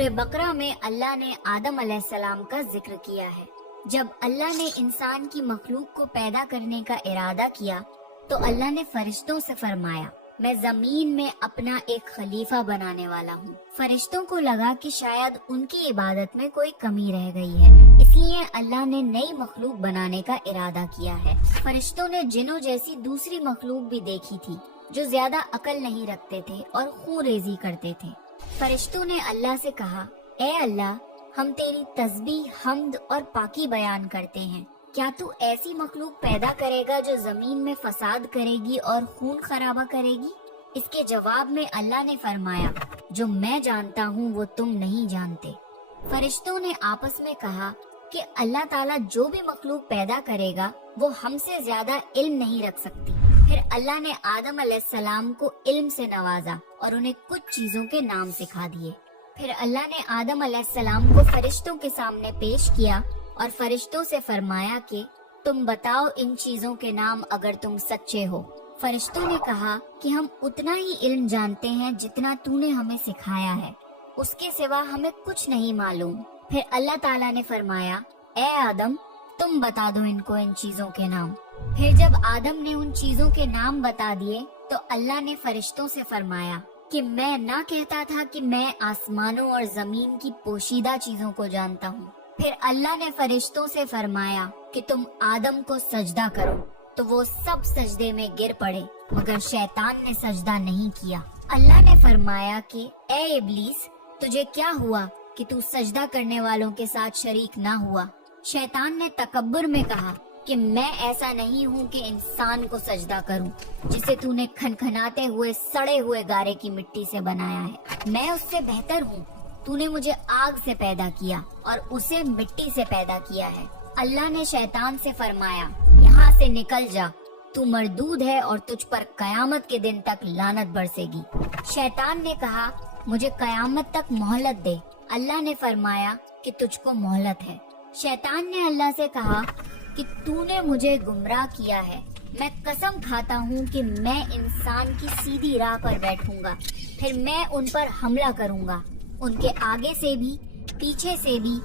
سورہ بقرہ میں اللہ نے آدم علیہ السلام کا ذکر کیا ہے۔ جب اللہ نے انسان کی مخلوق کو پیدا کرنے کا ارادہ کیا تو اللہ نے فرشتوں سے فرمایا، میں زمین میں اپنا ایک خلیفہ بنانے والا ہوں۔ فرشتوں کو لگا کہ شاید ان کی عبادت میں کوئی کمی رہ گئی ہے، اس لیے اللہ نے نئی مخلوق بنانے کا ارادہ کیا ہے۔ فرشتوں نے جنوں جیسی دوسری مخلوق بھی دیکھی تھی جو زیادہ عقل نہیں رکھتے تھے اور خون ریزی کرتے تھے۔ فرشتوں نے اللہ سے کہا، اے اللہ، ہم تیری تسبیح، حمد اور پاکی بیان کرتے ہیں، کیا تو ایسی مخلوق پیدا کرے گا جو زمین میں فساد کرے گی اور خون خرابہ کرے گی؟ اس کے جواب میں اللہ نے فرمایا، جو میں جانتا ہوں وہ تم نہیں جانتے۔ فرشتوں نے آپس میں کہا کہ اللہ تعالیٰ جو بھی مخلوق پیدا کرے گا وہ ہم سے زیادہ علم نہیں رکھ سکتی۔ پھر اللہ نے آدم علیہ السلام کو علم سے نوازا اور انہیں کچھ چیزوں کے نام سکھا دیے۔ پھر اللہ نے آدم علیہ السلام کو فرشتوں کے سامنے پیش کیا اور فرشتوں سے فرمایا کہ تم بتاؤ ان چیزوں کے نام اگر تم سچے ہو۔ فرشتوں نے کہا کہ ہم اتنا ہی علم جانتے ہیں جتنا تو نے ہمیں سکھایا ہے، اس کے سوا ہمیں کچھ نہیں معلوم۔ پھر اللہ تعالیٰ نے فرمایا، اے آدم، تم بتا دو ان کو ان چیزوں کے نام۔ پھر جب آدم نے ان چیزوں کے نام بتا دیے تو اللہ نے فرشتوں سے فرمایا کہ میں نہ کہتا تھا کہ میں آسمانوں اور زمین کی پوشیدہ چیزوں کو جانتا ہوں۔ پھر اللہ نے فرشتوں سے فرمایا کہ تم آدم کو سجدہ کرو، تو وہ سب سجدے میں گر پڑے مگر شیطان نے سجدہ نہیں کیا۔ اللہ نے فرمایا کہ اے ابلیس، تجھے کیا ہوا کہ تو سجدہ کرنے والوں کے ساتھ شریک نہ ہوا؟ شیطان نے تکبر میں کہا کہ میں ایسا نہیں ہوں کہ انسان کو سجدہ کروں جسے تو نے کھنکھناتے ہوئے سڑے ہوئے گارے کی مٹی سے بنایا ہے۔ میں اس سے بہتر ہوں، تو نے مجھے آگ سے پیدا کیا اور اسے مٹی سے پیدا کیا ہے۔ اللہ نے شیطان سے فرمایا، یہاں سے نکل جا، تو مردود ہے اور تجھ پر قیامت کے دن تک لعنت برسے گی۔ شیطان نے کہا، مجھے قیامت تک مہلت دے۔ اللہ نے فرمایا کہ تجھ کو مہلت ہے۔ شیطان نے اللہ سے کہا کہ تو نے مجھے گمراہ کیا ہے، میں قسم کھاتا ہوں کہ میں انسان کی سیدھی راہ پر بیٹھوں گا، پھر میں ان پر حملہ کروں گا، ان کے آگے سے بھی، پیچھے سے بھی،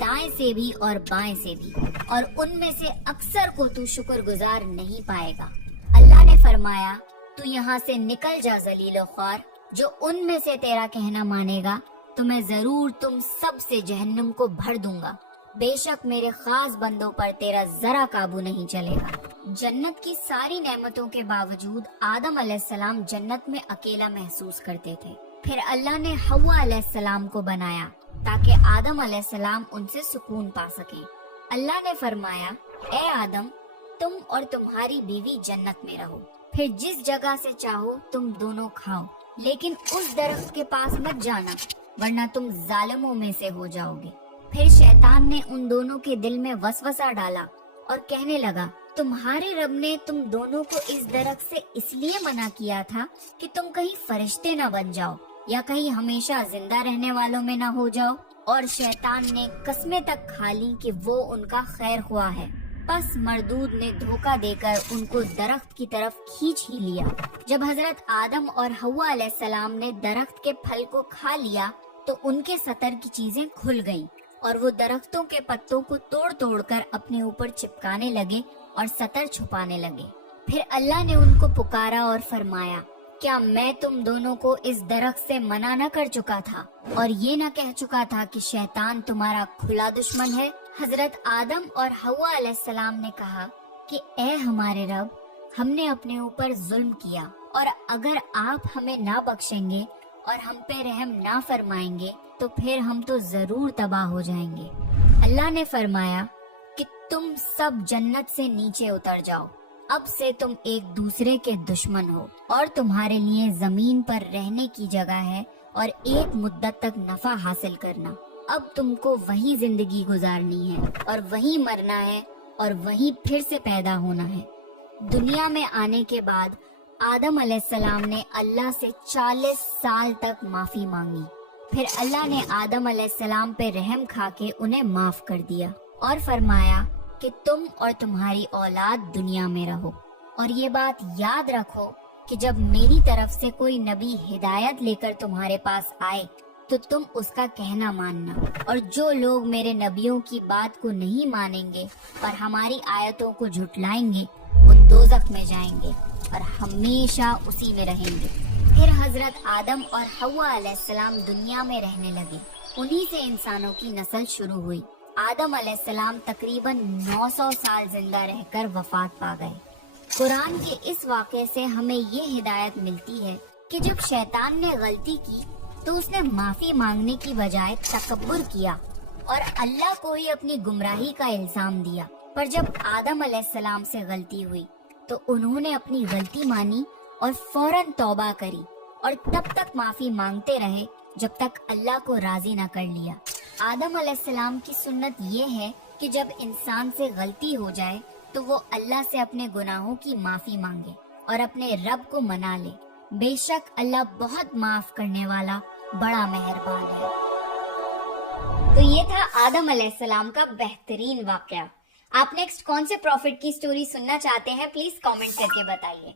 دائیں سے بھی اور بائیں سے بھی، اور ان میں سے اکثر کو تو شکر گزار نہیں پائے گا۔ اللہ نے فرمایا، تو یہاں سے نکل جا ذلیل و خوار، جو ان میں سے تیرا کہنا مانے گا تو میں ضرور تم سب سے جہنم کو بھر دوں گا، بے شک میرے خاص بندوں پر تیرا ذرا قابو نہیں چلے گا۔ جنت کی ساری نعمتوں کے باوجود آدم علیہ السلام جنت میں اکیلا محسوس کرتے تھے۔ پھر اللہ نے حوا علیہ السلام کو بنایا تاکہ آدم علیہ السلام ان سے سکون پا سکیں۔ اللہ نے فرمایا، اے آدم، تم اور تمہاری بیوی جنت میں رہو، پھر جس جگہ سے چاہو تم دونوں کھاؤ، لیکن اس درخت کے پاس مت جانا ورنہ تم ظالموں میں سے ہو جاؤ گے۔ پھر شیطان نے ان دونوں کے دل میں وسوسہ ڈالا اور کہنے لگا، تمہارے رب نے تم دونوں کو اس درخت سے اس لیے منع کیا تھا کہ تم کہیں فرشتے نہ بن جاؤ یا کہیں ہمیشہ زندہ رہنے والوں میں نہ ہو جاؤ۔ اور شیطان نے قسمیں تک کھا لی کہ وہ ان کا خیر خواہ ہے، پس مردود نے دھوکہ دے کر ان کو درخت کی طرف کھینچ ہی لیا۔ جب حضرت آدم اور حوا علیہ السلام نے درخت کے پھل کو کھا لیا تو ان کے سطر کی چیزیں کھل گئیں اور وہ درختوں کے پتوں کو توڑ توڑ کر اپنے اوپر چپکانے لگے اور سطر چھپانے لگے۔ پھر اللہ نے ان کو پکارا اور فرمایا، کیا میں تم دونوں کو اس درخت سے منع نہ کر چکا تھا اور یہ نہ کہہ چکا تھا کہ شیطان تمہارا کھلا دشمن ہے؟ حضرت آدم اور حوا علیہ السلام نے کہا کہ اے ہمارے رب، ہم نے اپنے اوپر ظلم کیا، اور اگر آپ ہمیں نہ بخشیں گے اور ہم پہ رحم نہ فرمائیں گے تو پھر ہم تو ضرور تباہ ہو جائیں گے۔ اللہ نے فرمایا کہ تم سب جنت سے نیچے اتر جاؤ، اب سے تم ایک دوسرے کے دشمن ہو، اور تمہارے لیے زمین پر رہنے کی جگہ ہے اور ایک مدت تک نفع حاصل کرنا۔ اب تم کو وہی زندگی گزارنی ہے اور وہی مرنا ہے اور وہی پھر سے پیدا ہونا ہے۔ دنیا میں آنے کے بعد آدم علیہ السلام نے اللہ سے 40 سال تک معافی مانگی، پھر اللہ نے آدم علیہ السلام پہ رحم کھا کے انہیں معاف کر دیا اور فرمایا کہ تم اور تمہاری اولاد دنیا میں رہو، اور یہ بات یاد رکھو کہ جب میری طرف سے کوئی نبی ہدایت لے کر تمہارے پاس آئے تو تم اس کا کہنا ماننا، اور جو لوگ میرے نبیوں کی بات کو نہیں مانیں گے اور ہماری آیتوں کو جھٹلائیں گے وہ دوزخ میں جائیں گے اور ہمیشہ اسی میں رہیں گے۔ پھر حضرت آدم اور حوا علیہ السلام دنیا میں رہنے لگے، انہی سے انسانوں کی نسل شروع ہوئی۔ آدم علیہ السلام تقریباً 900 سال زندہ رہ کر وفات پا گئے۔ قرآن کے اس واقعے سے ہمیں یہ ہدایت ملتی ہے کہ جب شیطان نے غلطی کی تو اس نے معافی مانگنے کی بجائے تکبر کیا اور اللہ کو ہی اپنی گمراہی کا الزام دیا۔ پر جب آدم علیہ السلام سے غلطی ہوئی تو انہوں نے اپنی غلطی مانی اور فوراً توبہ کری، اور تب تک معافی مانگتے رہے جب تک اللہ کو راضی نہ کر لیا۔ آدم علیہ السلام کی سنت یہ ہے کہ جب انسان سے غلطی ہو جائے تو وہ اللہ سے اپنے گناہوں کی معافی مانگے اور اپنے رب کو منا لے۔ بے شک اللہ بہت معاف کرنے والا بڑا مہربان ہے۔ تو یہ تھا آدم علیہ السلام کا بہترین واقعہ۔ آپ نیکسٹ کون سے پروفٹ کی سٹوری سننا چاہتے ہیں پلیز کامنٹ کر کے بتائیے۔